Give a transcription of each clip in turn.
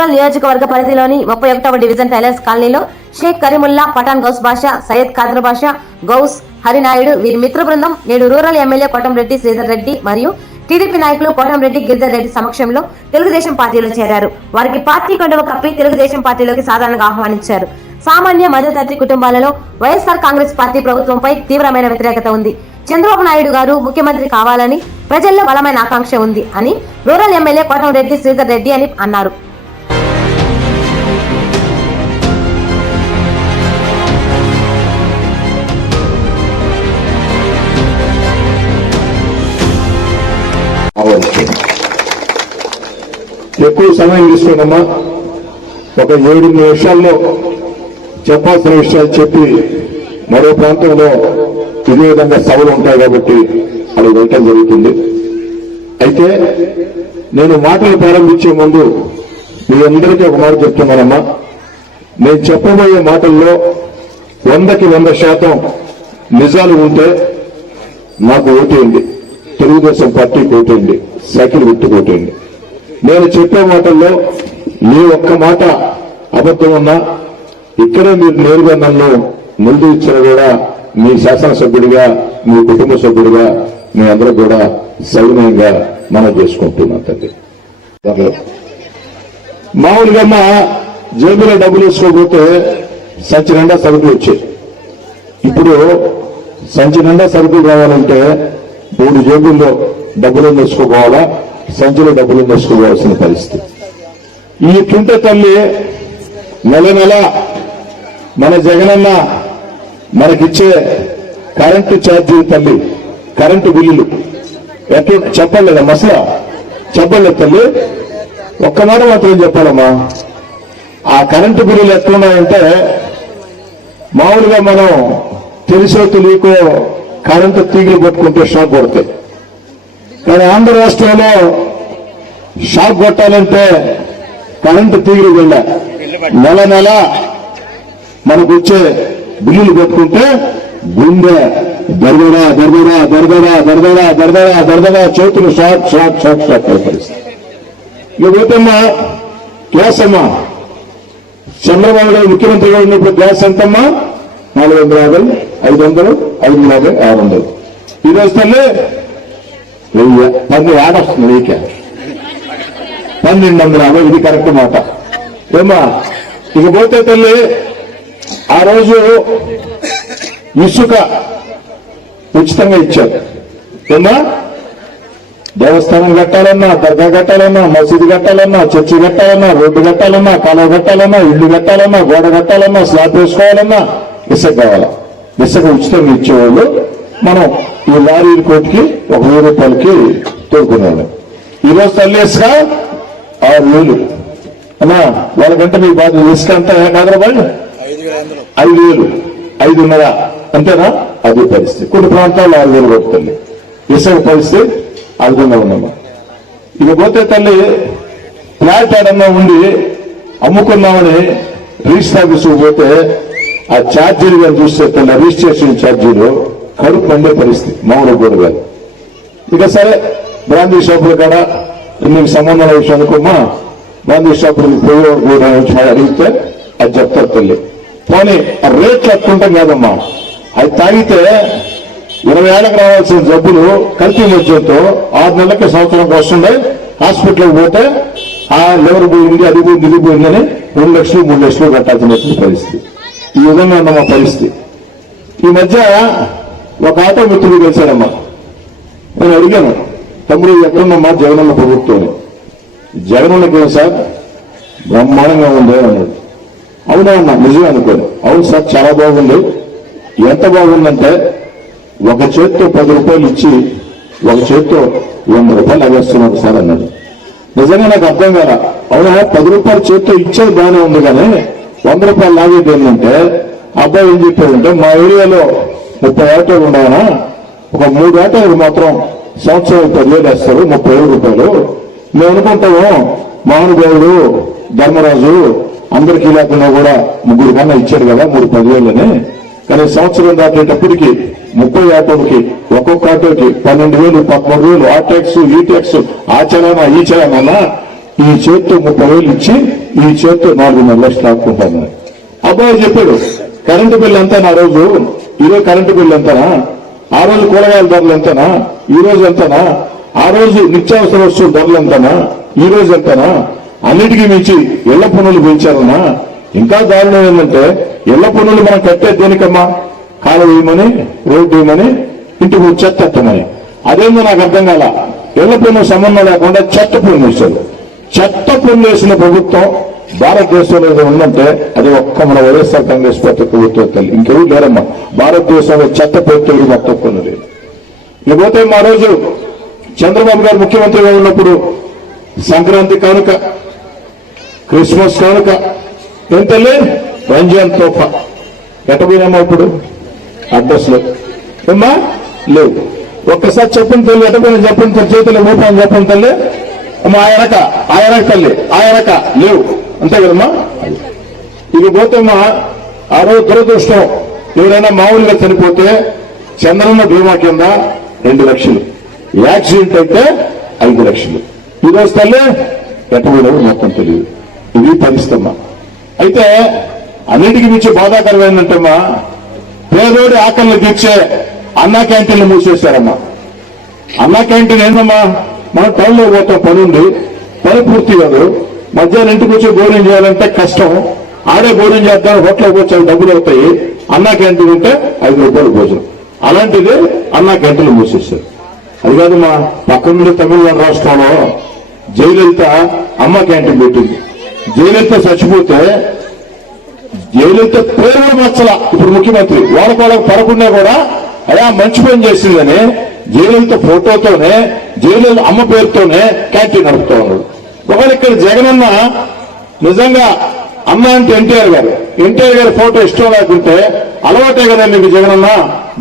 Rural నియోజకవర్గ పరిధిలోని ముప్పై ఒకటవ డివిజన్ టైలర్స్ కాలనీలో షేక్ కరీముల్లా పఠాన్ గౌస్ బాషా సయ్యద్ ఖాదర్ బాషా గౌస్ హరినాయుడు వీరి మిత్ర బృందం నేడు రూరల్ ఎమ్మెల్యే కోటంరెడ్డి శ్రీధర్ రెడ్డి మరియు టీడీపీ నాయకులు కోటంరెడ్డి గిరిధర్ రెడ్డి సమక్షంలో తెలుగుదేశం పార్టీలో చేరారు. వారికి పార్టీ కండువ కప్పి తెలుగుదేశం పార్టీలోకి సాధారణంగా ఆహ్వానించారు. సామాన్య మధ్యతరగతి కుటుంబాలలో వైఎస్ఆర్ కాంగ్రెస్ పార్టీ ప్రభుత్వంపై తీవ్రమైన వ్యతిరేకత ఉంది. చంద్రబాబు నాయుడు గారు ముఖ్యమంత్రి కావాలని ప్రజల్లో బలమైన ఆకాంక్ష ఉంది అని రూరల్ ఎమ్మెల్యే కోటంరెడ్డి శ్రీధర్ రెడ్డి అని అన్నారు. ఎక్కువ సమయం తీసుకోనమ్మా ఒక ఏడు నిమిషాల్లో చెప్పాల్సిన విషయాలు చెప్పి మరో ప్రాంతంలో ఇదే విధంగా సభలు ఉంటాయి కాబట్టి అది వెళ్ళటం జరుగుతుంది. అయితే నేను మాటలు ప్రారంభించే ముందు మీ అందరికీ ఒక మాట చెప్తున్నానమ్మా. నేను చెప్పబోయే మాటల్లో వందకి వంద శాతం నిజాలు ఉంటే నాకు ఓటేయండి తెలుగుదేశం పార్టీ కోటండి సైకిల్ గుర్తు కోటండి నేను చెప్పే మాటల్లో ఏ ఒక్క మాట అబద్ధం ఉన్నా ఇక్కడే మీరు నేరుగా నన్ను ముందు ఇచ్చిన కూడా మీ శాసనసభ్యుడిగా మీ కుటుంబ సభ్యుడిగా మీ అందరూ కూడా సవినయంగా మనం చేసుకుంటున్నాం తల్లి మామూలుగా అమ్మ జేబులో డబ్బులు వేసుకోకపోతే సంచి నిండా సరుకులు వచ్చాయి ఇప్పుడు సంచి నిండా సరుకులు రావాలంటే మూడు జేబుల్లో డబ్బులు వేసుకోపోవాలా సంచులో డబ్బులు వేసుకోవాల్సిన పరిస్థితి. ఈ తుంట తల్లి నెల నెల మన జగనన్న మనకిచ్చే కరెంటు ఛార్జీలు తల్లి కరెంటు బిల్లులు. ఎట్లా చెప్పలేదా మసల? చెప్పలేదు తల్లి. ఒక్కనాడు మాత్రం చెప్పాలమ్మా. ఆ కరెంటు బిల్లులు ఎట్లున్నాయంటే మామూలుగా మనం తెలిసో తెలియకో కరెంటు తీగలు కొట్టుకుంటే షాక్ కొడతాయి. కానీ ఆంధ్ర రాష్ట్రంలో షాక్ కొట్టాలంటే కరెంటు తీగలు వెళ్ళ నెల నెల మనకు వచ్చే బిల్లులు కొట్టుకుంటే గుండె దర్దడా దర్దడా దర్దడా దర్దడా దర్దడా దర్దడా చేతులు షాక్ షాక్ షాక్ షాక్ పరిస్థితి ఇక పోతేమ్మా గ్యాస్ అమ్మా. చంద్రబాబు గారు ముఖ్యమంత్రిగా ఉన్నప్పుడు గ్యాస్ ఎంతమ్మా? నాలుగు వందల యాభై. ఐదు వందలు ఐదు వందల యాభై ఆరు వందలు ఈ రోజు తల్లి వెయ్యి పన్ను యాడ వస్తుంది వెయ్యికి. పన్నెండు వందల యాభై ఇది కరెక్ట్ మాట. ఏమా ఇకపోతే తల్లి ఆ రోజు ఇసుక ఉచితంగా ఇచ్చారు. ఏమా దేవస్థానం కట్టాలన్నా దర్గా కట్టాలన్నా మసీదు కట్టాలన్నా చర్చి కట్టాలన్నా రోడ్డు కట్టాలన్నా కాలువ కట్టాలన్నా ఇల్లు కట్టాలన్నా గోడ కట్టాలన్నా స్లాబ్ వేసుకోవాలన్నా ఇసుక కావాలా? ఇసుక ఉచితంగా ఇచ్చేవాళ్ళు మనం ఈ లారీ కోటికి ఒక వెయ్యి రూపాయలకి తోడుకున్నాను ఈ రోజు తల్లి ఇసుక ఆరు వేలు. అన్నా వాళ్ళకంటే మీ బాధ్యత ఇసుక అంతా హైదరాబాద్ ఐదు వేలు. ఐదున్నర. అంతేనా? అది పరిస్థితి. కొన్ని ప్రాంతాల్లో ఆరు వేలు కొడుతుంది ఇసుక పరిస్థితి అర్థంగా ఉందమ్మా ఇక పోతే తల్లి ఫ్లాట్ ఏడన్నా ఉండి అమ్ముకున్నామని రిజిస్టర్ ఆఫీసుకు పోతే ఆ ఛార్జీలు కానీ చూస్తే తన రిజిస్ట్రేషన్ ఛార్జీలు కడుపు పండే పరిస్థితి మామూలు కూడా కాదు. ఇక సరే బ్రాందీ షాపుల కాడ నీకు సంబంధం విషయం అనుకోమా? బ్రాందీ షాపులు పోయే అడిగితే అది చెప్తారు తల్లి. పోనీ ఆ రేట్లు ఎత్తుంటాం కాదమ్మా. అది తాగితే ఇరవై ఏళ్ళకి రావాల్సిన జబ్బులు కల్తీ మధ్యతో ఆరు నెలలకి సంవత్సరంకి వస్తుండే హాస్పిటల్కి పోతే ఆ లెవర్ పోయింది అది పోయింది ఇది పోయిందని రెండు లక్షలు మూడు లక్షలు కట్టాల్సిన పరిస్థితి. ఈ విధంగా ఉన్న మా పరిస్థితి. ఈ మధ్య ఒక ఆటో మిత్రుడు కలిశాడమ్మా. నేను అడిగాను తమ్ముడు ఎక్కడున్నమ్మా జగనన్న ప్రభుత్వం. జగనన్నకి ఏం సార్? బ్రహ్మాండంగా ఉంది అన్నాడు. అవునా అన్నా? నిజమే అనుకోను. అవును సార్ చాలా బాగుంది. ఎంత బాగుందంటే ఒక చేత్తో పది రూపాయలు ఇచ్చి ఒక చేత్తో వంద రూపాయలు అగేస్తున్నారు సార్ అన్నాడు. నిజంగా నాకు అర్థం కాదా అవునా? పది రూపాయలు చేత్తో ఇచ్చేది బాగానే ఉంది కానీ వంద రూపాయలు లాగేది ఏంటంటే అబ్బాయి ఏం చెప్పాడంటే మా ఏరియాలో ముప్పై ఆటోలు ఉన్నాయనా? ఒక మూడు ఆటోలు మాత్రం సంవత్సరం పదివేలు వేస్తారు ముప్పై ఏడు రూపాయలు. మేము అనుకుంటాము మహానుభావుడు ధర్మరాజు అందరికీ లేకుండా కూడా ముగ్గురు కన్నా ఇచ్చాడు కదా మూడు పదివేలని. కానీ సంవత్సరం దాటేటప్పటికి ముప్పై ఆటోలకి ఒక్కొక్క ఆటోకి పన్నెండు వేలు పదమూడు వేలు ఆ ట్యాక్స్ ఈ ట్యాక్స్ ఆ చలామా ఈ చలామా ఈ చేత్తో ముప్పై వేలు ఇచ్చి ఈ చేత్తో నాలుగున్నర లక్షలు ఆపుకుంటాను. అబ్బాయి చెప్పాడు. కరెంటు బిల్లు ఎంతనా ఆ రోజు. ఈరోజు కరెంటు బిల్లు ఎంతనా? ఆ రోజు కూరగాయల ధరలు ఎంతనా? ఈ రోజు ఎంతనా? ఆ రోజు నిత్యావసర వస్తువుల ధరలు ఎంతనా? ఈ రోజు ఎంతనా? అన్నిటికీ మించి ఇళ్ళ పన్నులు పెంచారన్నా ఇంకా దారుణం ఏంటంటే ఇళ్ళ పన్నులు మనం కట్టే దేనికమ్మా? కాలు వేయమని రోడ్డు వేయమని ఇంటికి చెత్త ఎత్తమని. అదేందో నాకు అర్థం కాల. ఇళ్ళ పన్ను సంబంధం లేకుండా చెత్త పన్ను వేశారు చెత్త పుల్లేసిన వేసిన ప్రభుత్వం భారతదేశంలో ఏదో ఉందంటే అది ఒక్క మన వైఎస్ఆర్ కాంగ్రెస్ పార్టీ ప్రభుత్వం తల్లి ఇంకెవరు లేరమ్మా. భారతదేశంలో చెత్త ప్రభుత్వం మొత్తం కొన్ని లేదు ఇకపోతే మా రోజు చంద్రబాబు గారు ముఖ్యమంత్రిగా ఉన్నప్పుడు సంక్రాంతి కానుక క్రిస్మస్ కానుక ఏం తల్లి రంజాన్ తోఫా. ఎట్టపోయినామా ఇప్పుడు? అడ్రస్లో ఏమ్మా? లేవు. ఒక్కసారి చెప్పిన తల్లి ఎట్టపోయినా చెప్పిన తల్లి చేతిలో ఊపాయని చెప్పిన తల్లి. అమ్మా ఆయనక ఆయనక తల్లి ఆయనక లేవు. అంతే కదమ్మా? ఇది పోతేమ్మా ఆ రోజు దురదృష్టం. ఎవరైనా మామూలుగా చనిపోతే చంద్రన్న బీమా కింద రెండు లక్షలు. యాక్సిడెంట్ అయితే ఐదు లక్షలు. ఈ రోజు తల్లి ఎట్టబోలేవు మొత్తం తెలియదు. ఇది పరిస్థితమ్మా. అయితే అన్నిటికీ మించి బాధాకరం ఏంటంటమ్మా పేదోడి ఆకలిని తీర్చే అన్నా క్యాంటీన్లు మూసేశారమ్మా. అన్నా క్యాంటీన్ ఏందమ్మా? మన టౌన్ పోతాం పని ఉంది పని పూర్తి కాదు. మధ్యాహ్నం ఇంటికి వచ్చి భోజనం చేయాలంటే కష్టం. ఆడే భోజనం చేద్దాం హోటల్కి వచ్చి డబ్బులు అవుతాయి. అన్నా క్యాంటీన్ ఉంటే ఐదు రూపాయలు భోజనం. అలాంటిది అన్నా క్యాంటీన్లు మూసేస్తారు అది కాదు మా పక్కన నుండి తమిళనాడు రాష్ట్రంలో జయలలిత అమ్మ క్యాంటీన్ పెట్టింది. జయలలిత చచ్చిపోతే జయలలిత పేరు కూడా మార్చలా. ఇప్పుడు ముఖ్యమంత్రి వాళ్ళకి వాళ్ళకి పడకుండా కూడా అలా మంచి పని చేసిందని జయలలిత ఫోటోతోనే జయలలిత అమ్మ పేరుతోనే క్యాంటీన్ నడుపుతా ఉన్నాడు ఒకవేళ ఇక్కడ జగనన్న నిజంగా అమ్మ అంటే ఎన్టీఆర్ గారు. ఎన్టీఆర్ గారి ఫోటో ఇష్టం లేకుంటే అలవాటే కదా మీకు జగనన్న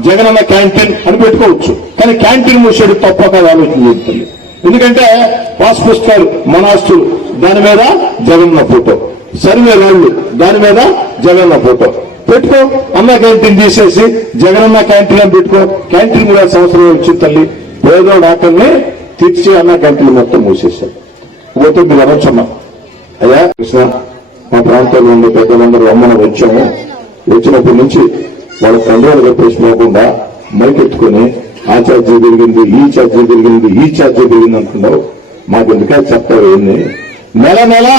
జగనన్న క్యాంటీన్ అని పెట్టుకోవచ్చు. కానీ క్యాంటీన్ మూసేడు తప్ప కదా ఆలోచన చెప్తుంది ఎందుకంటే పాస్ పుస్తకాలు మన దాని మీద జగన్న ఫోటో. సర్వే రాళ్ళు దాని మీద జగన్న ఫోటో. పెట్టుకో. అన్న క్యాంటీన్ తీసేసి జగనన్న క్యాంటీన్ అని పెట్టుకో. క్యాంటీన్ కూడా సంవత్సరం వచ్చి తల్లి ఏదో డాక్టర్ని తీర్చి అన్న క్యాంటీన్ మొత్తం మూసేశారు. పోతే మీరు అనొచ్చమ్మా అయ్యా కృష్ణ మా ప్రాంతంలో ఉండే పెద్దలందరూ అమ్మను వచ్చాము. వచ్చినప్పటి నుంచి వాళ్ళ తండ్రులు చెప్పేసి పోకుండా మైకెత్తుకొని ఆ ఛార్జీ పెరిగింది ఈ ఛార్జీ పెరిగింది ఈ ఛార్జీ పెరిగింది అంటున్నావు మాకు ఎందుకే చెప్తావు ఏంది? నెల నెల.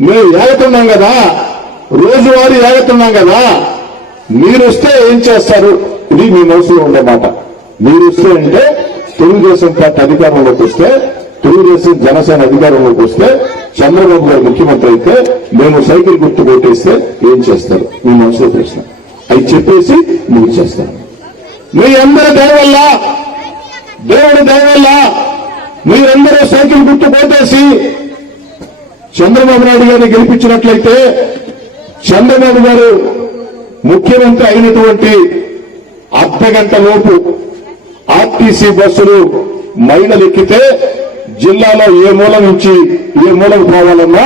మేము ఏగుతున్నాం కదా. రోజువారీ ఏగుతున్నాం కదా. మీరు వస్తే ఏం చేస్తారు? ఇది మీ మనసులో ఉండే మాట. మీరు వస్తే అంటే తెలుగుదేశం పార్టీ అధికారంలోకి వస్తే తెలుగుదేశం జనసేన అధికారంలోకి వస్తే చంద్రబాబు గారు ముఖ్యమంత్రి అయితే మేము సైకిల్ గుర్తు కొట్టేస్తే ఏం చేస్తారు? మీ మనసులో ప్రశ్న. అవి చెప్పేసి మీరు చేస్తారు. మీ అందరి దయవల్ల దేవుడి దయవల్ల మీరందరూ సైకిల్ గుర్తు కొట్టేసి చంద్రబాబు నాయుడు గారిని గెలిపించినట్లయితే చంద్రబాబు గారు ముఖ్యమంత్రి అయినటువంటి అర్ధగంట లోపు ఆర్టీసీ బస్సులు మహిళలు ఎక్కితే జిల్లాలో ఏ మూల నుంచి ఏ మూలకు పోవాలన్నా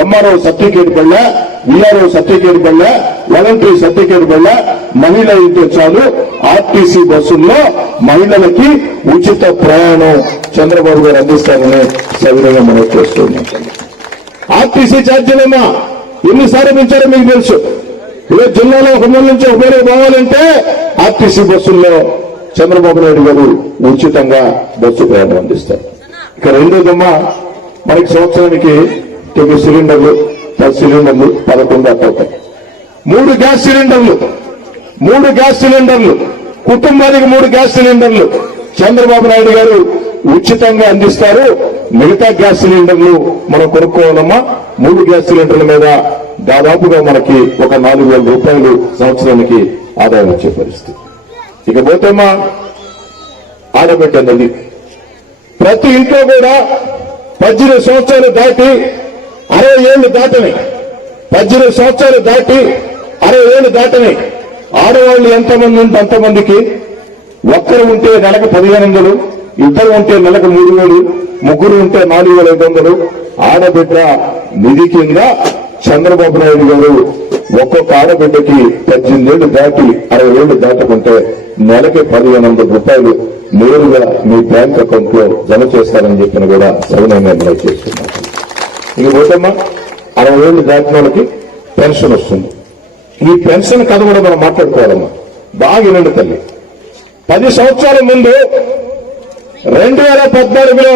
ఎంఆర్ఓ సర్టిఫికేట్ పడలే విఆర్ఓ సర్టిఫికేట్ పడలే వాలంటరీ సర్టిఫికేట్ పడలే మహిళ ఇంటి చాలు ఆర్టీసీ బస్సుల్లో మహిళలకి ఉచిత ప్రయాణం చంద్రబాబు గారు అందిస్తారని సవినయంగా మనం చేస్తున్నాం. ఆర్టీసీ ఛార్జీలమ్మా ఎన్నిసార్లు పెంచారో మీకు తెలుసు. ఈరోజు జిల్లాలో ఒక మూల నుంచి ఒక వేరే పోవాలంటే ఆర్టీసీ బస్సుల్లో చంద్రబాబు నాయుడు గారు ఉచితంగా బస్సు ప్రయాణం అందిస్తారు. ఇక రెండోదమ్మ మనకి సంవత్సరానికి తొమ్మిది సిలిండర్లు పది సిలిండర్లు పదకొండు అవుతాయి మూడు గ్యాస్ సిలిండర్లు మూడు గ్యాస్ సిలిండర్లు కుటుంబానికి మూడు గ్యాస్ సిలిండర్లు. చంద్రబాబు నాయుడు గారు ఉచితంగా అందిస్తారు. మిగతా గ్యాస్ సిలిండర్లు మనం కొనుక్కోవాలమ్మా. మూడు గ్యాస్ సిలిండర్ల మీద దాదాపుగా మనకి ఒక నాలుగు వేల రూపాయలు సంవత్సరానికి ఆదాయం వచ్చే పరిస్థితి. ఇకపోతేమా ఆడబిడ్డ ప్రతి ఇంట్లో కూడా పద్దెనిమిది సంవత్సరాలు దాటి అరవై ఏళ్ళు దాటని పద్దెనిమిది సంవత్సరాలు దాటి అరవై ఏళ్ళు దాటని ఆడవాళ్ళు ఎంతమంది ఉంటే అంతమందికి ఒక్కరు ఉంటే నెలకు పదిహేను వందలు ఇద్దరు ఉంటే నెలకు మూడు వేలు ముగ్గురు ఉంటే నాలుగు వేల ఐదు వందలు. ఆడబిడ్డ నిధి కింద చంద్రబాబు నాయుడు గారు ఒక్కొక్క ఆడబిడ్డకి పద్దెనిమిది దాటి అరవై ఏళ్ళు దాటకుంటే నెలకి పదిహేను వందల రూపాయలు నేరుగా మీ బ్యాంక్ అకౌంట్లో జమ చేస్తారని చెప్పిన కూడా సవినయంగా మనం చేస్తున్నాం ఇక అరవై ఏళ్ళు దాటిన వాళ్ళకి పెన్షన్ వస్తుంది. ఈ పెన్షన్ కథ కూడా మనం మాట్లాడుకోవాలమ్మా. బాగా వినండి తల్లి. పది సంవత్సరాల ముందు రెండు వేల పద్నాలుగులో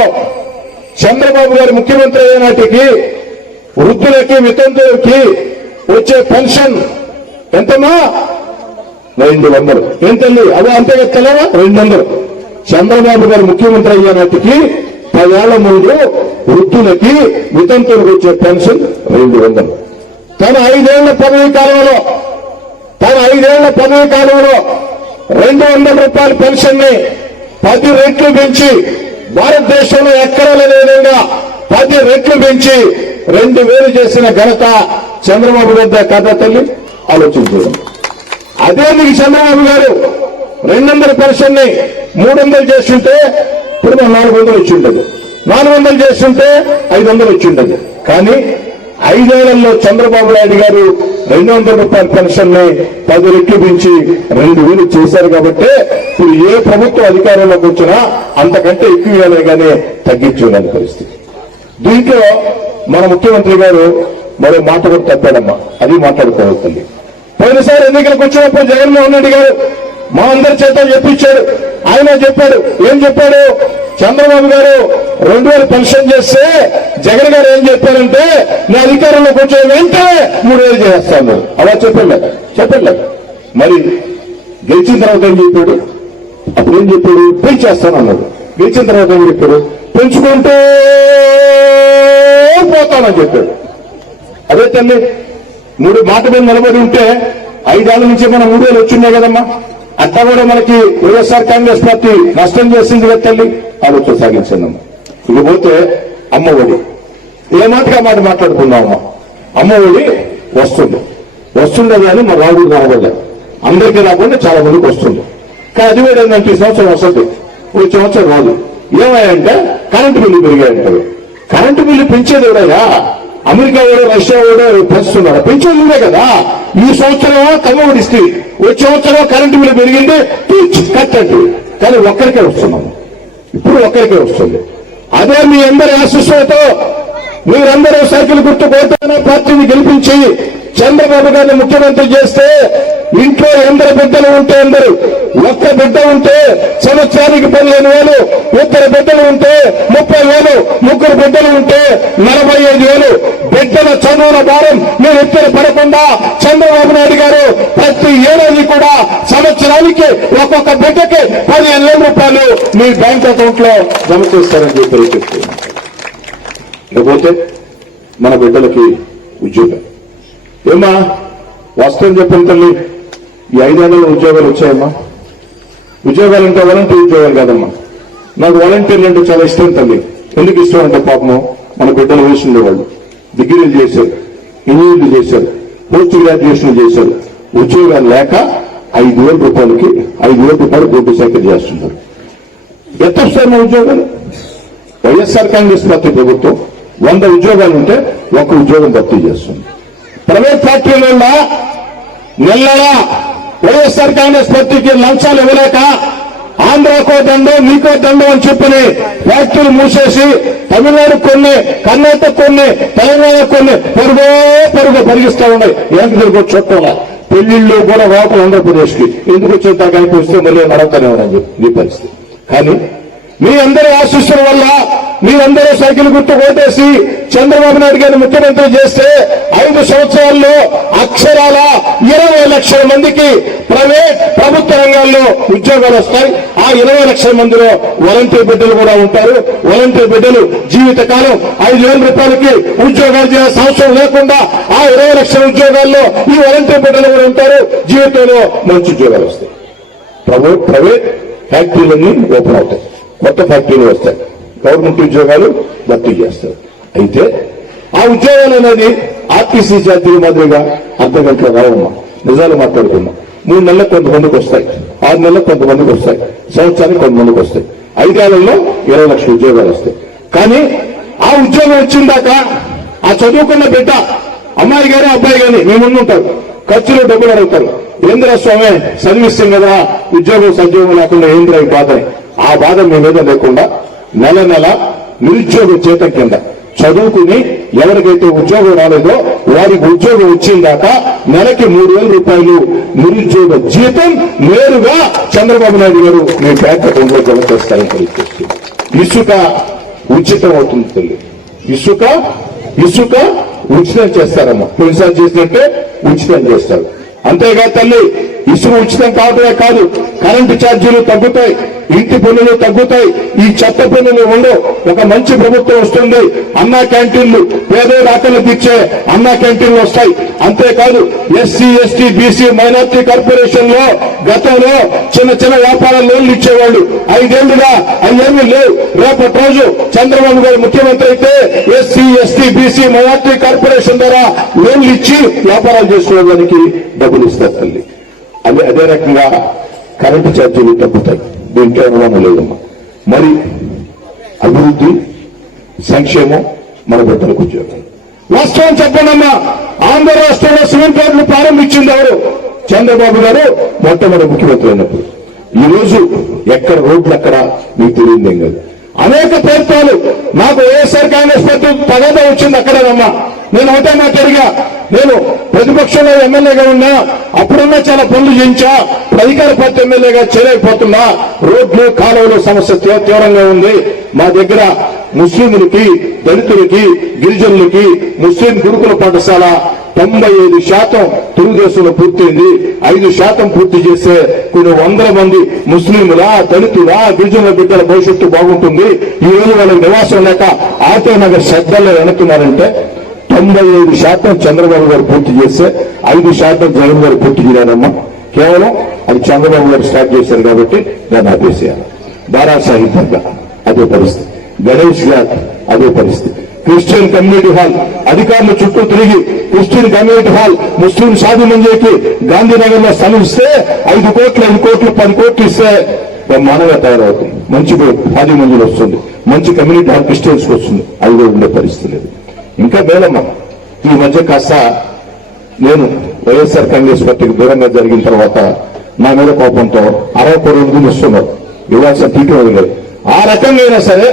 చంద్రబాబు గారు ముఖ్యమంత్రి అయినాటికి వృద్ధులకి వితంతులకి వచ్చే పెన్షన్ ఎంతమ్మా? రెండు వందలు ఏం తల్లి? అదే అంతే తెలవా రెండు వందలు చంద్రబాబు గారు ముఖ్యమంత్రి అయ్యేనాటికి పదేళ్ళ ముందు వృద్ధులకి వితంతులకు వచ్చే పెన్షన్ రెండు వందలు తన ఐదేళ్ళ పదవి కాలంలో తన ఐదేళ్ళ పదవి కాలంలో రెండు వందల రూపాయల పెన్షన్ని పది రెట్లు పెంచి భారతదేశంలో ఎక్కడా లేని విధంగా పది రెట్లు పెంచి రెండు వేలు చేసిన ఘనత చంద్రబాబు గారి కథ తల్లి? ఆలోచించారు అదే మీకు చంద్రబాబు గారు రెండు వందల పెన్షన్ని మూడు వందలు చేస్తుంటే ఇప్పుడు నాలుగు వందలు వచ్చి ఉండదు. నాలుగు వందలు చేస్తుంటే ఐదు వందలు వచ్చి ఉండదు. కానీ ఐదేళ్ళలో చంద్రబాబు నాయుడు గారు రెండు వందల రూపాయల పెన్షన్ని పది రెట్లు పెంచి రెండు వేలు చేశారు కాబట్టి ఇప్పుడు ఏ ప్రభుత్వం అధికారంలోకి వచ్చినా అంతకంటే ఎక్కువ ఇవ్వాలి కానీ తగ్గించుకోలేని పరిస్థితి. దీంట్లో మన ముఖ్యమంత్రి గారు మరో మాట కూడా తప్పాడమ్మా. అది మాట్లాడుకోవాలి పోయినసారి ఎన్నికలకు వచ్చినప్పుడు జగన్మోహన్ రెడ్డి గారు మా అందరి చేత చెప్పించాడు ఆయన చెప్పాడు. ఏం చెప్పాడు? చంద్రబాబు గారు రెండు వేలు పెన్షన్ చేస్తే జగన్ గారు ఏం చెప్పారంటే నా అధికారంలోకి వచ్చే వెంటనే మూడు వేలు చేస్తాను. అలా చెప్పండి చెప్పండి. మరి గెలిచిన తర్వాత ఏం చెప్పాడు? అప్పుడు ఏం చెప్పాడు? పెంచేస్తాను అన్నాడు. గెలిచిన తర్వాత ఏం చెప్పాడు? పెంచుకుంటూ పోతానని చెప్పాడు. అదే తల్లి మూడు మాట మీద నిలబడి ఉంటే ఐదేళ్ళ నుంచి మన మూడు వేలు వచ్చిన్నాయి కదమ్మా? అట్లా కూడా మనకి వైఎస్ఆర్ కాంగ్రెస్ పార్టీ నష్టం చేసింది కదా తల్లి? ఆలోచన సాగించిందమ్మా ఇకపోతే అమ్మ ఒడి. ఏ మాటగా మాట మాట్లాడుకుందామమ్మా? అమ్మ ఒడి వస్తుంది వస్తుండే కానీ మా రాదు రావలే అందరికీ రాకుండా చాలా మందికి వస్తుంది కానీ అది కూడా ఏంటంటే ఈ సంవత్సరం వస్తుంది. ఈ సంవత్సరం రాదు. ఏమయ్యంటే కరెంటు బిల్లు పెరిగాయంటారు కరెంటు బిల్లు పెంచేది కూడా అమెరికా వాడు రష్యా వాడు పెంచుతున్నారు పెంచేది కదా. ఈ సంవత్సరం తమ్ముడు ఇస్తే వచ్చే సంవత్సరం కరెంటు బిల్లు పెరిగింటే పిచ్ కట్టండి కానీ ఒక్కరికే వస్తున్నాము ఇప్పుడు ఒక్కరికే వస్తుంది. అదే మీ అందరి ఆశిస్సులతో మీరందరూ సైకిల్ గుర్తు కోరుతున్న పార్టీని గెలిపించి చంద్రబాబు గారిని ముఖ్యమంత్రి చేస్తే ఇంట్లో ఎందరు బిడ్డలు ఉంటే అందరు ఒక్క బిడ్డ ఉంటే సంవత్సరానికి పదిహేను వేలు ఇద్దరు బిడ్డలు ఉంటే ముప్పై వేలు ముగ్గురు బిడ్డలు ఉంటే నలభై ఐదు వేలు. బిడ్డల చదువుల భారం మీరు ఇద్దరు పడకుండా చంద్రబాబు నాయుడు గారు ప్రతి ఏడాది కూడా సంవత్సరానికి ఒక్కొక్క బిడ్డకి పదిహేను వేల రూపాయలు మీ బ్యాంక్ అకౌంట్లో జమ చేస్తారని చెప్పి చెప్తున్నాను లేకపోతే మన బిడ్డలకి ఉద్యోగం. ఏమ్మా? వాస్తవం చెప్పండి తల్లి. ఈ ఐదేళ్ళలో ఉద్యోగాలు వచ్చాయమ్మా. ఉద్యోగాలు అంటే వాలంటీర్ ఉద్యోగాలు కాదమ్మా. నాకు వాలంటీర్లు అంటే చాలా ఇష్టం తల్లి. ఎందుకు ఇష్టం అంటే పాపము మన బిడ్డలు వేసి ఉండేవాళ్ళు. డిగ్రీలు చేశారు ఇంజనీర్లు చేశారు పోస్ట్ గ్రాడ్యుయేషన్ చేశారు. ఉద్యోగాలు లేక ఐదు వేల రూపాయలకి ఐదు వేల రూపాయలు కోటి సేకరణ చేస్తున్నారు. ఎంత వస్తాయి మా ఉద్యోగాలు? వైఎస్ఆర్ కాంగ్రెస్ పార్టీ ప్రభుత్వం వంద ఉద్యోగాలు ఉంటే ఒక ఉద్యోగం భర్తీ చేస్తుంది. ప్రైవేట్ ఫ్యాక్టరీలలో నెలలా వైఎస్ఆర్ కాంగ్రెస్ పార్టీకి లంచాలు ఇవ్వలేక ఆంధ్రాకో దండం నీకో దండం అని చెప్పని ఫ్యాక్టరీలు మూసేసి తమిళనాడు కొన్ని కర్ణాటక కొన్ని తెలంగాణ కొన్ని పరుగో పరుగు పరిగిస్తా ఉన్నాయి. ఏంటి తిరిగి చుట్టం పెళ్ళిళ్ళు కూడా లోపల ఆంధ్రప్రదేశ్కి. ఎందుకు వచ్చే దాకా అనిపిస్తే మళ్ళీ నడవతానే ఉన్నాను చెప్పి. పరిస్థితి. కానీ మీ అందరి ఆశీస్సుల వల్ల మీరందరూ సైకిల్ గుర్తు కొట్టేసి చంద్రబాబు నాయుడు గారిని ముఖ్యమంత్రి చేస్తే ఐదు సంవత్సరాల్లో అక్షరాల ఇరవై లక్షల మందికి ప్రైవేట్ ప్రభుత్వ రంగాల్లో ఉద్యోగాలు వస్తాయి. ఆ ఇరవై లక్షల మందిలో వాలంటీర్ బిడ్డలు కూడా ఉంటారు. వాలంటీర్ బిడ్డలు జీవితకాలం ఐదు వేల రూపాయలకి ఉద్యోగాలు చేయాల్సిన అవసరం లేకుండా ఆ ఇరవై లక్షల ఉద్యోగాల్లో ఈ వాలంటీర్ బిడ్డలు కూడా ఉంటారు. జీవితంలో మంచి ఉద్యోగాలు వస్తాయి. ప్రభు ప్రైవేట్ ఫ్యాక్టరీలన్నీ ఓపెన్ అవుతాయి. కొత్త ఫ్యాక్టరీలు వస్తాయి. గవర్నమెంట్ ఉద్యోగాలు భర్తీ చేస్తారు. అయితే ఆ ఉద్యోగాలు అనేది ఆర్టీసీ జాతీయ మాదిరిగా అర్ధ గంటల రావమ్మా నిజాలు మాట్లాడుకున్నాం మూడు నెలలకు కొంతమందికి వస్తాయి. ఆరు నెలలకు కొంతమందికి వస్తాయి. సంవత్సరానికి కొంతమందికి వస్తాయి. ఐదేళ్ళలో ఇరవై లక్షల ఉద్యోగాలు వస్తాయి. కానీ ఆ ఉద్యోగం వచ్చిందాక ఆ చదువుకున్న బిడ్డ అమ్మాయి గాని అబ్బాయి గాని మీ ముందు ఉంటారు ఖర్చులో డబ్బులు అడుగుతారు. ఏంద్ర స్వామి చదివిస్తాం కదా ఉద్యోగం సద్యోగం లేకుండా ఏంద్ర ఈ బాధ? ఆ బాధ మీ మీద లేకుండా నెల నెల నిరుద్యోగ చేత కింద చదువుకుని ఎవరికైతే ఉద్యోగం రాలేదో వారికి ఉద్యోగం వచ్చిందాక నెలకి మూడు వేల రూపాయలు నిరుద్యోగ జీతం నేరుగా చంద్రబాబు నాయుడు గారు మీ బ్యాంక్ అకౌంట్లో జమ చేస్తారని తెలియజేస్తుంది. ఇసుక ఉచితం అవుతుంది తల్లి. ఇసుక ఇసుక ఉచితం చేస్తారమ్మా. పోయినసారి చేసినట్టే ఉచితం చేస్తారు. అంతేగా తల్లి ఇసుక ఉచితం కావటమే కాదు కరెంటు ఛార్జీలు తగ్గుతాయి ఇంటి పన్నులు తగ్గుతాయి ఈ చెత్త పన్నులు ఉండవు. ఒక మంచి ప్రభుత్వం వస్తుంది అన్నా క్యాంటీన్లు పేదోడు రాకలు ఇచ్చే అన్నా క్యాంటీన్లు వస్తాయి. అంతేకాదు ఎస్సీ ఎస్టీ బీసీ మైనార్టీ కార్పొరేషన్లో గతంలో చిన్న చిన్న వ్యాపార లోన్లు ఇచ్చేవాళ్ళు. ఐదేళ్ళుగా అయ్యేమీ లేవు. రేపటి రోజు చంద్రబాబు గారు ముఖ్యమంత్రి అయితే SC ST BC minority corporation ద్వారా లోన్లు ఇచ్చి వ్యాపారాలు చేసుకోవడానికి డబ్బులు ఇస్తారు తల్లి. అదే అదే రకంగా కరెంటు ఛార్జీలు తగ్గుతాయి. దీంట్లో అనుమానం లేదమ్మా. మరి అభివృద్ధి సంక్షేమం మన బిడ్డలకు ఉద్యోగం. వాస్తవం చెప్పండమ్మా. ఆంధ్ర రాష్ట్రంలో సిమెంట్ రోడ్లు ప్రారంభించింది ఎవరు? చంద్రబాబు గారు మొట్టమొదటి ముఖ్యమంత్రి అయినప్పుడు. ఈ రోజు ఎక్కడ రోడ్లు అక్కడ మీకు తెలియదు కాదు. అనేక ప్రభుత్వాలు నాకు వైఎస్ఆర్ కాంగ్రెస్ పార్టీ పదవి వచ్చింది అక్కడేనమ్మా. నేను ఒకటే నేను ప్రతిపక్షంలో ఎమ్మెల్యేగా ఉన్నా అప్పుడున్నా చాలా పనులు చేయించా. అధికార పార్టీ ఎమ్మెల్యేగా చేరైపోతున్నా రోడ్లు కాలువలు సమస్య తీవ్రంగా ఉంది. మా దగ్గర ముస్లింలకి దళితులకి గిరిజనులకి ముస్లిం గురుకుల పాఠశాల తొంభై ఐదు శాతం తెలుగుదేశంలో పూర్తయింది. ఐదు శాతం పూర్తి చేస్తే కొన్ని వందల మంది ముస్లింలా దళితులా గిరిజనుల బిడ్డల భవిష్యత్తు బాగుంటుంది. ఈ రోజు వాళ్ళకి నివాసం లేక ఆటో నగర్ శ్రద్ధల్లో వెనుకున్నారంటే తొంభై ఐదు శాతం చంద్రబాబు గారు పూర్తి చేస్తే ఐదు శాతం జగన్ గారు పూర్తి చేయాలమ్మా. కేవలం అది చంద్రబాబు గారు స్టార్ట్ చేశారు కాబట్టి దాన్ని ఆపేసేయాలి. బారాసాహిత్యంగా అదే పరిస్థితి. గణేష్ గారు అదే పరిస్థితి. క్రిస్టియన్ కమ్యూనిటీ హాల్ అధికారుల చుట్టూ తిరిగి క్రిస్టియన్ కమ్యూనిటీ హాల్ ముస్లిం సాధు మందికి గాంధీనగర్లో స్థలం ఇస్తే ఐదు కోట్లు ఐదు కోట్లు పది కోట్లు ఇస్తే బ్రహ్మాండంగా తయారవుతుంది. మంచి సాధు మంజులు వస్తుంది. మంచి కమ్యూనిటీ హాల్ క్రిస్టియన్స్ వస్తుంది. అది కూడా ఉండే పరిస్థితి లేదు. ఇంకా మేలమ్మ ఈ మధ్య కాస్త నేను వైఎస్ఆర్ కాంగ్రెస్ పార్టీకి దూరంగా జరిగిన తర్వాత నా మీద కోపంతో అరవై కోట్ల రూపాయలు ఇస్తున్నారు ఇవ్వాల్సిన తీయటం వదిలేదు ఆ రకంగా అయినా సరే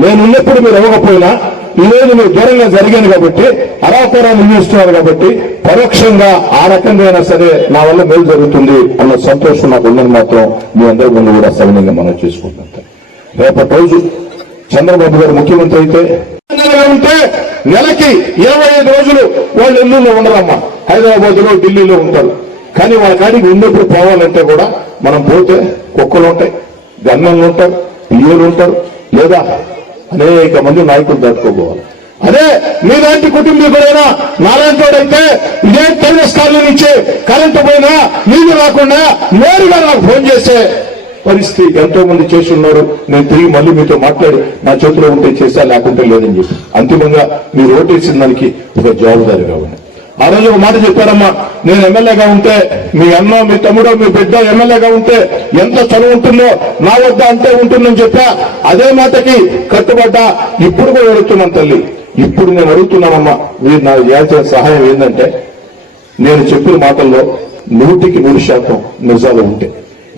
నేను ఉన్నప్పుడు మీరు ఇవ్వకపోయినా ఈ రోజు మీరు దూరంగా జరిగాను కాబట్టి అరాకొరా నిర్మిస్తున్నారు కాబట్టి పరోక్షంగా ఆ రకంగా అయినా సరే నా వల్ల మేలు జరుగుతుంది అన్న సంతోషం నాకు ఉందని మాత్రం మీ అందరి ముందు కూడా సవినంగా మనం చేసుకుంటాం రేపటి రోజు చంద్రబాబు గారు ముఖ్యమంత్రి అయితే ఉంటే నెలకి ఇరవై ఐదు రోజులు వాళ్ళు నెల్లూరులో ఉండరమ్మా. హైదరాబాద్లో ఢిల్లీలో ఉంటారు. కానీ వాళ్ళ కాడికి ఉన్నప్పుడు పోవాలంటే కూడా మనం పోతే కుక్కలు ఉంటాయి గన్నులు ఉంటారు పియ్యలు ఉంటారు లేదా అనేక మంది నాయకులు దాటుకోపోవాలి అదే మీలాంటి కుటుంబీకుడైనా నారాయణతోడైతే ఇదే టెన్నిస్ కార్లు నుంచి కరెంటు పోయినా నీళ్ళు రాకుండా నేరుగా నాకు ఫోన్ చేస్తే పరిస్థితి ఎంతో మంది చేసి ఉన్నారు. నేను తిరిగి మళ్ళీ మీతో మాట్లాడి నా చేతిలో ఉంటే చేసా లేకుంటే లేదని చెప్పి. అంతిమంగా మీరు ఓటేసిన దానికి ఒక జవాబుదారి కావాలి ఆ రోజు ఒక మాట చెప్పారమ్మా నేను ఎమ్మెల్యేగా ఉంటే మీ అన్న మీ తమ్ముడో మీ బిడ్డ ఎమ్మెల్యేగా ఉంటే ఎంత చదువు ఉంటుందో నా వద్ద అంతే ఉంటుందని చెప్పా. అదే మాటకి కట్టుబడ్డా. ఇప్పుడు కూడా అడుగుతున్నాను తల్లి. ఇప్పుడు నేను అడుగుతున్నానమ్మా మీరు నాకు చేయాల్సిన సహాయం ఏంటంటే నేను చెప్పిన మాటల్లో నూటికి నూరు శాతం నిజాలు ఉంటాయి.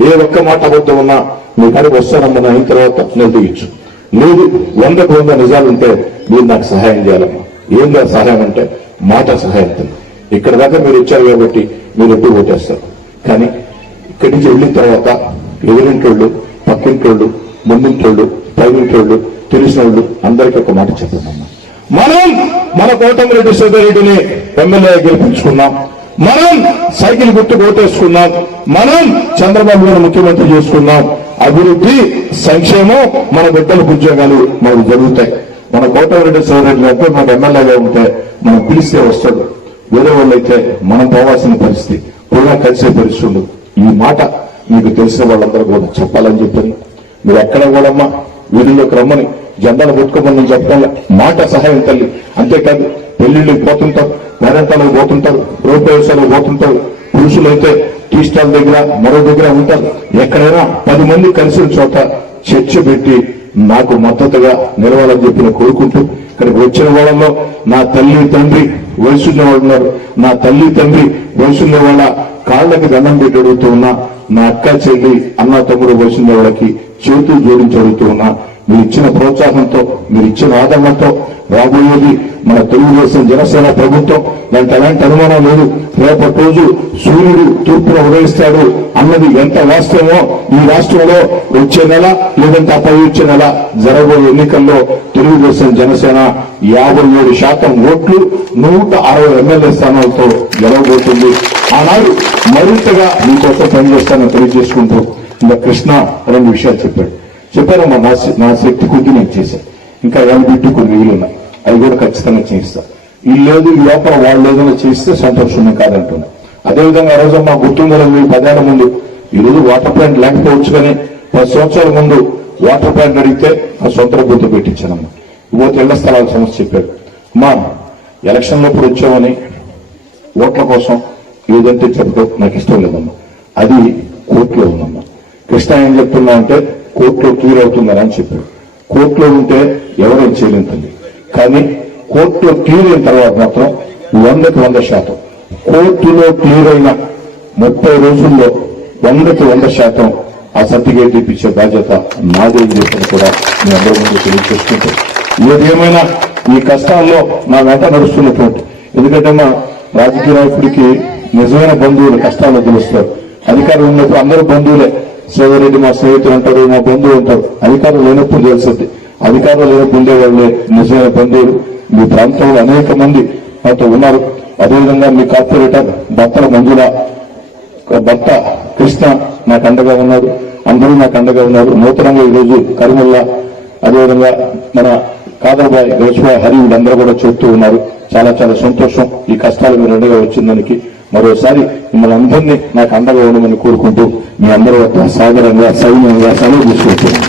ఏ ఒక్క మాట అబద్ధం ఉన్నా నీ కాడికి వస్తానమ్మా అయిన తర్వాత నిలదీయచ్చు లేదు వందకు వంద నిజాలు ఉంటే మీరు నాకు సహాయం చేయాలమ్మా. ఏం కాదు సహాయం అంటే మాట సహాయం ఇక్కడ దాకా మీరు వచ్చారు కాబట్టి మీరు ఎప్పుడు ఓటేస్తారు కానీ ఇక్కడి నుంచి వెళ్ళిన తర్వాత ఎదురింటోళ్ళు పక్కింటోళ్ళు ముందింటోళ్ళు పైనింటోళ్ళు తెలిసిన వాళ్ళు అందరికీ ఒక మాట చెప్పండి మనం మన కోటమిరెడ్డి సోదరుడిని ఎమ్మెల్యే గెలిపించుకున్నాం. మనం సైకిల్ గుర్తు కోటేసుకున్నాం మనం చంద్రబాబు గారు ముఖ్యమంత్రి చేసుకున్నాం. అభివృద్ధి సంక్షేమం మన బిడ్డలకు ఉద్యోగాలు మనకు జరుగుతాయి. మన కోటమిరెడ్డి సోదరులు అంటే మన ఎమ్మెల్యేగా ఉంటే మనం పిలిస్తే వస్తాడు. వేరే వాళ్ళైతే మనం పోవాల్సిన పరిస్థితి. కూడా కలిసే పరిస్థితులు ఈ మాట మీకు తెలిసిన వాళ్ళందరూ కూడా చెప్పాలని చెప్పని. మీరు ఎక్కడ కూడామ్మా? వీధుల్లోకి రమ్మని. జెండాలు కొట్టుకోమని చెప్పడం మాట సహాయం తల్లి. అంతేకాదు పెళ్ళిళ్ళకి పోతుంటారు పేరెంటాలకు పోతుంటారు రోడ్డు వ్యవసాయాలకు పోతుంటారు పురుషులైతే టీ స్టాల్ దగ్గర మరో దగ్గర ఉంటారు. ఎక్కడైనా పది మంది కలిసిన చోట చర్చ పెట్టి నాకు మద్దతుగా నిలవాలని చెప్పి నేను కోరుకుంటూ ఇక్కడికి వచ్చిన వాళ్ళలో నా తల్లి తండ్రి వయసున్న వాళ్ళు ఉన్నారు. నా తల్లి తండ్రి వయసున్న వాళ్ళ కాళ్ళకి దండం పెట్టి అడుగుతూ ఉన్నా నా అక్క చెల్లి అన్న తమ్ముడు వయసున్న వాళ్ళకి చేతులు జోడించి అడుగుతూ ఉన్నా మీరు ఇచ్చిన ప్రోత్సాహంతో మీరు ఇచ్చిన ఆదరణతో రాబోయేది మన తెలుగుదేశం జనసేన ప్రభుత్వం. దానికి ఎలాంటి అనుమానం లేదు. రేపటి రోజు సూర్యుడు తూర్పున ఉదయిస్తాడు అన్నది ఎంత వాస్తవమో ఈ రాష్ట్రంలో వచ్చే నెల లేదంటే అపై వచ్చే నెల జరగబోయే ఎన్నికల్లో తెలుగుదేశం జనసేన యాభై ఏడు శాతం ఓట్లు నూట అరవై ఎమ్మెల్యే స్థానాలతో గెలవబోతుంది. ఆనాడు మరింతగా మీకోసం పనిచేస్తానని తెలియజేసుకుంటూ ఇంకా కృష్ణ రెండు విషయాలు చెప్పాడు. చెప్పారమ్మా నా నా శక్తి కొద్ది నేను చేశాను ఇంకా వాళ్ళు బిట్టు కొన్ని వీలు ఉన్నాయి. అవి కూడా ఖచ్చితంగా చేయిస్తా. ఈ లేదు ఈ లోపల వాళ్ళు ఏదైనా చేస్తే సంతోషమే కాదంటున్నా. అదేవిధంగా ఆ రోజు మా గుర్తుండడం మీ పదేళ్ళ ముందు. ఈ రోజు వాటర్ ప్లాంట్ లేకపోవచ్చు కానీ పది సంవత్సరాల ముందు వాటర్ ప్లాంట్ అడిగితే ఆ సొంత గుర్తు పెట్టించానమ్మా. ఇవ్వతే ఇళ్ళ స్థలాల సమస్య చెప్పారు. మా ఎలక్షన్లో ఇప్పుడు వచ్చామని ఓట్ల కోసం ఏదంటే చెప్పడం నాకు ఇష్టం లేదమ్మా. అది కోర్టులో ఉందమ్మా. కృష్ణ ఏం చెప్తున్నా అంటే కోర్టులో క్లియర్ అవుతుందని అని చెప్పారు. కోర్టులో ఉంటే ఎవరేం చేయలేం తల్లి కానీ కోర్టులో క్లియర్ అయిన తర్వాత మాత్రం వందకి వంద శాతం కోర్టులో క్లియర్ అయిన ముప్పై రోజుల్లో వందకి వంద శాతం ఆ సర్టిఫికేట్ ఇప్పించే బాధ్యత నాదే చేసిన కూడా మీ అందరి ముందు తెలియజేసుకుంటూ ఏదేమైనా ఈ కష్టాల్లో నా వెంట నడుస్తున్నటువంటి ఎందుకంటే మా రాజకీయ నాయకుడికి నిజమైన బంధువులు కష్టాలు తెలుస్తారు అధికారులు ఉన్నప్పుడు అందరూ బంధువులే. సోదరెడ్డి మా స్నేహితులు అంటారు మా బంధువులు అంటారు అధికారం లేనప్పుడు తెలుస్తుంది అధికారం లేనప్పుడు ఉండేవాళ్ళే నిజమైన బంధువులు. మీ ప్రాంతంలో అనేక మంది మాతో ఉన్నారు. అదేవిధంగా మీ కార్పొరేటర్ భర్తల మంజుల భర్త కృష్ణ నాకు అండగా ఉన్నారు. అందరూ నాకు అండగా ఉన్నారు. నూతనంగా ఈరోజు కరిమల్ల అదేవిధంగా మన కాదర్బాయ్ గోస్వాయ్ హరి వీళ్ళందరూ కూడా చూస్తూ ఉన్నారు. చాలా చాలా సంతోషం. ఈ కష్టాలు మీరు అండగా వచ్చిందానికి. మరోసారి మిమ్మల్ని అందరినీ నాకు అండగా ఉండమని కోరుకుంటూ మీ అందరి వద్ద సాదరంగా సైన్యంగా సెలవు తీసుకుంటున్నాను